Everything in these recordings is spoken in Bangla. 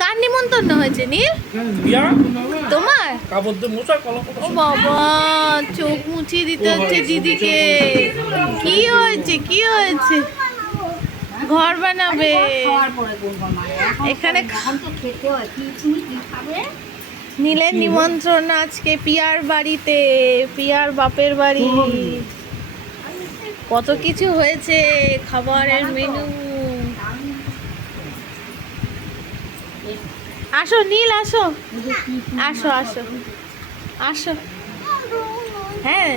কার নিমন্ত্রণ হয়েছে নীল? তোমার? ও বাবা, চোখ মুছিয়ে দিতে হচ্ছে দিদিকে। কি হয়েছে, কি হয়েছে? ঘর বানাবে এখানে। নীলের নিমন্ত্রণ আজকে পিয়ার বাড়িতে, পিয়ার বাপের বাড়ি। কত কিছু হয়েছে খাবারের মেনু। আসো নীল, আসো আসো আসো আসো। হ্যাঁ,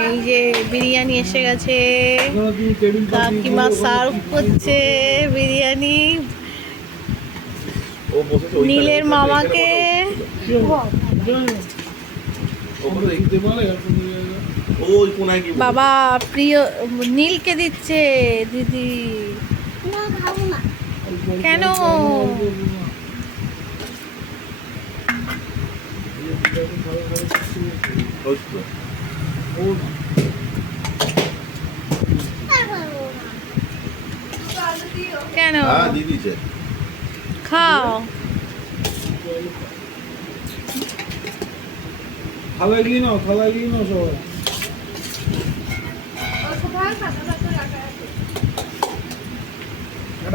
এই যে বিরিয়ানি এসে গেছে, কাকিমা সার্ভ করছে বিরিয়ানি নীলের মামাকে। বাবা প্রিয় নীলকে দিচ্ছে দিদি। কেন? কেন? খাও। থালা এগিয়ে নাও, থালা এগিয়ে নাও সবাই।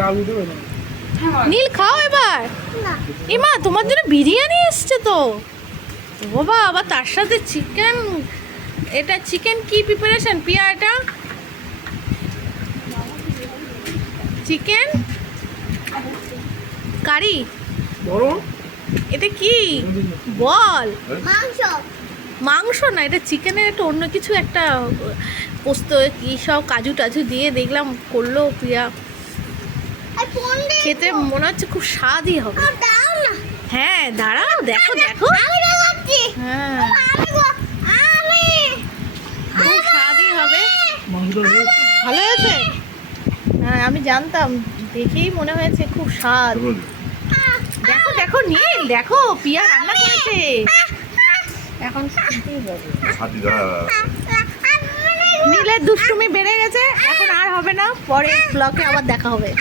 আলু দেবে না? নীল খাও এবার। ইমা তোমার জন্য বিরিয়ানি এসছে তো বাবা, আবার তার সাথে চিকেন। এটা চিকেন কি প্রিপারেশন পিয়া? এটা চিকেন কারি। এটা কি বল? মাংস না, এটা চিকেনের একটা অন্য কিছু, একটা পোস্ত কি সব কাজু টাজু দিয়ে দেখলাম করলো প্রিয়া। খেতে মনে হচ্ছে খুব স্বাদই হবে। হ্যাঁ দাঁড়াও, দেখো দেখো। হ্যাঁ খুব স্বাদই হবে। ভালো হয়েছে? হ্যাঁ আমি জানতাম, দেখেই মনে হয়েছে খুব স্বাদ। দেখো দেখো নীল, দেখো পিয়া রান্না করেছে। এখন নীলের দুষ্টুমি বেড়ে গেছে, এখন আর হবে না, পরে ব্লগে আবার দেখা হবে।